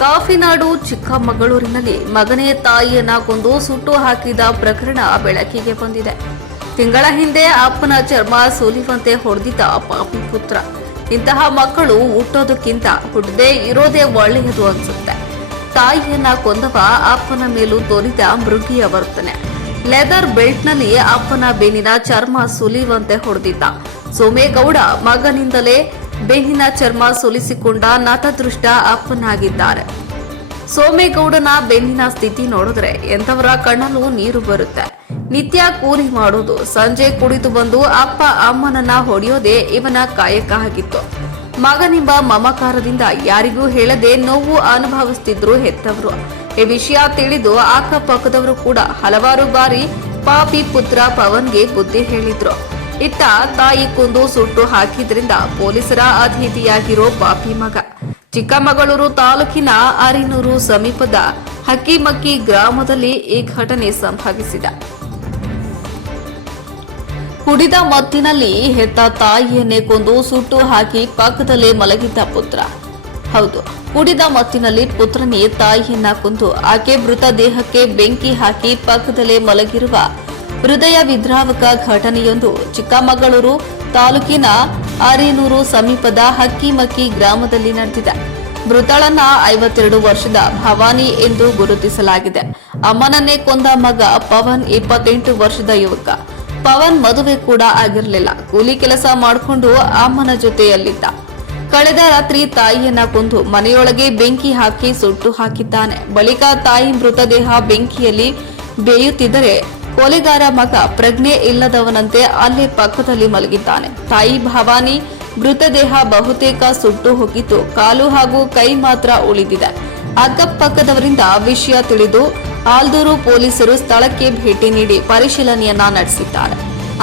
ಕಾಫಿನಾಡು ಚಿಕ್ಕಮಗಳೂರಿನಲ್ಲಿ ಮಗನೇ ತಾಯಿಯನ್ನ ಕೊಂದು ಸುಟ್ಟು ಹಾಕಿದ ಪ್ರಕರಣ ಬೆಳಕಿಗೆ ಬಂದಿದೆ. ತಿಂಗಳ ಹಿಂದೆ ಅಪ್ಪನ ಚರ್ಮ ಸೋಲಿವಂತೆ ಹೊಡೆದಿದ್ದ ಪಾಪಿ ಪುತ್ರ. ಇಂತಹ ಮಕ್ಕಳು ಹುಟ್ಟೋದಕ್ಕಿಂತ ಹುಟ್ಟದೇ ಇರೋದೇ ಒಳ್ಳೆಯದು ಅನ್ಸುತ್ತೆ. ತಾಯಿಯನ್ನ ಕೊಂದವ ಅಪ್ಪನ ಮೇಲೂ ತೋರಿದ ಮೃಗಿಯ ವರ್ತನೆ. ಲೆದರ್ ಬೆಲ್ಟ್ನಲ್ಲಿ ಅಪ್ಪನ ಬೆನ್ನಿನ ಚರ್ಮ ಸುಲಿಯುವಂತೆ ಹೊಡೆದಿದ್ದ. ಸೋಮೇಗೌಡ ಮಗನಿಂದಲೇ ಬೆನ್ನಿನ ಚರ್ಮ ಸುಲಿಸಿಕೊಂಡ ನತದೃಷ್ಟ ಅಪ್ಪನಾಗಿದ್ದಾರೆ. ಸೋಮೇಗೌಡನ ಬೆನ್ನಿನ ಸ್ಥಿತಿ ನೋಡಿದ್ರೆ ಎಂಥವರ ಕಣ್ಣಲ್ಲೂ ನೀರು ಬರುತ್ತೆ. ನಿತ್ಯ ಕೂಲಿ ಮಾಡೋದು, ಸಂಜೆ ಕುಡಿದು ಬಂದು ಅಪ್ಪ ಅಮ್ಮನನ್ನ ಹೊಡೆಯೋದೇ ಇವನ ಕಾಯಕ ಆಗಿತ್ತು. ಮಗನೆಂಬ ಮಮಕಾರದಿಂದ ಯಾರಿಗೂ ಹೇಳದೆ ನೋವು ಅನುಭವಿಸ್ತಿದ್ರು ಹೆತ್ತವರು. ಈ ವಿಷಯ ತಿಳಿದು ಅಕ್ಕಪಕ್ಕದವರು ಕೂಡ ಹಲವಾರು ಬಾರಿ ಪಾಪಿ ಪುತ್ರ ಪವನ್ಗೆ ಬುದ್ಧಿ ಹೇಳಿದ್ರು. ಇತ್ತ ತಾಯಿ ಕುಂದು ಸುಟ್ಟು ಹಾಕಿದ್ರಿಂದ ಪೊಲೀಸರ ಅತಿಥಿಯಾಗಿರೋ ಪಾಪಿ ಮಗ. ಚಿಕ್ಕಮಗಳೂರು ತಾಲೂಕಿನ ಅರಿನೂರು ಸಮೀಪದ ಹಕ್ಕಿಮಕ್ಕಿ ಗ್ರಾಮದಲ್ಲಿ ಈ ಘಟನೆ ಸಂಭವಿಸಿದೆ. ಕುಡಿದ ಮತ್ತಿನಲ್ಲಿ ಹೆತ್ತ ತಾಯಿಯನ್ನೇ ಕೊಂದು ಸುಟ್ಟು ಹಾಕಿ ಪಕ್ಕದಲ್ಲೇ ಮಲಗಿದ್ದ ಪುತ್ರ. ಹೌದು, ಕುಡಿದ ಮತ್ತಿನಲ್ಲಿ ಪುತ್ರನೇ ತಾಯಿಯನ್ನ ಕೊಂದು ಆಕೆ ಮೃತ ದೇಹಕ್ಕೆ ಬೆಂಕಿ ಹಾಕಿ ಪಕ್ಕದಲ್ಲೇ ಮಲಗಿರುವ ಹೃದಯ ವಿದ್ರಾವಕ ಘಟನೆಯೊಂದು ಚಿಕ್ಕಮಗಳೂರು ತಾಲೂಕಿನ ಅರೇನೂರು ಸಮೀಪದ ಹಕ್ಕಿಮಕ್ಕಿ ಗ್ರಾಮದಲ್ಲಿ ನಡೆದಿದೆ. ಮೃತಳನ್ನ ಐವತ್ತೆರಡು ವರ್ಷದ ಭವಾನಿ ಎಂದು ಗುರುತಿಸಲಾಗಿದೆ. ಅಮ್ಮನನ್ನೇ ಕೊಂದ ಮಗ ಪವನ್ ಇಪ್ಪತ್ತೆಂಟು ವರ್ಷದ ಯುವಕ. ಪವನ್ ಮದುವೆ ಕೂಡ ಆಗಿರಲಿಲ್ಲ. ಕೂಲಿ ಕೆಲಸ ಮಾಡಿಕೊಂಡು ಅಮ್ಮನ ಜೊತೆಯಲ್ಲಿದ್ದ. ಕಳೆದ ರಾತ್ರಿ ತಾಯಿಯನ್ನ ಕೊಂದು ಮನೆಯೊಳಗೆ ಬೆಂಕಿ ಹಾಕಿ ಸುಟ್ಟು ಹಾಕಿದ್ದಾನೆ. ಬಳಿಕ ತಾಯಿ ಮೃತದೇಹ ಬೆಂಕಿಯಲ್ಲಿ ಬೇಯುತ್ತಿದ್ದರೆ ಕೊಲೆಗಾರ ಮಗ ಪ್ರಜ್ಞೆ ಇಲ್ಲದವನಂತೆ ಅಲ್ಲೇ ಪಕ್ಕದಲ್ಲಿ ಮಲಗಿದ್ದಾನೆ. ತಾಯಿ ಭವಾನಿ ಮೃತದೇಹ ಬಹುತೇಕ ಸುಟ್ಟು ಹೋಗಿದ್ದು, ಕಾಲು ಹಾಗೂ ಕೈ ಮಾತ್ರ ಉಳಿದಿದೆ. ಅಕ್ಕಪಕ್ಕದವರಿಂದ ವಿಷಯ ತಿಳಿದು ಆಲ್ದೂರು ಪೊಲೀಸರು ಸ್ಥಳಕ್ಕೆ ಭೇಟಿ ನೀಡಿ ಪರಿಶೀಲನೆಯನ್ನ ನಡೆಸಿದ್ದಾರೆ.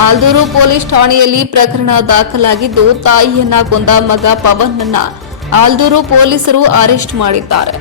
ಆಲ್ದೂರು ಪೊಲೀಸ್ ಠಾಣೆಯಲ್ಲಿ ಪ್ರಕರಣ ದಾಖಲಾಗಿದ್ದು, ತಾಯಿಯನ್ನ ಕೊಂದ ಮಗ ಪವನ್ನನ್ನ ಆಲ್ದೂರು ಪೊಲೀಸರು ಅರೆಸ್ಟ್ ಮಾಡಿದ್ದಾರೆ.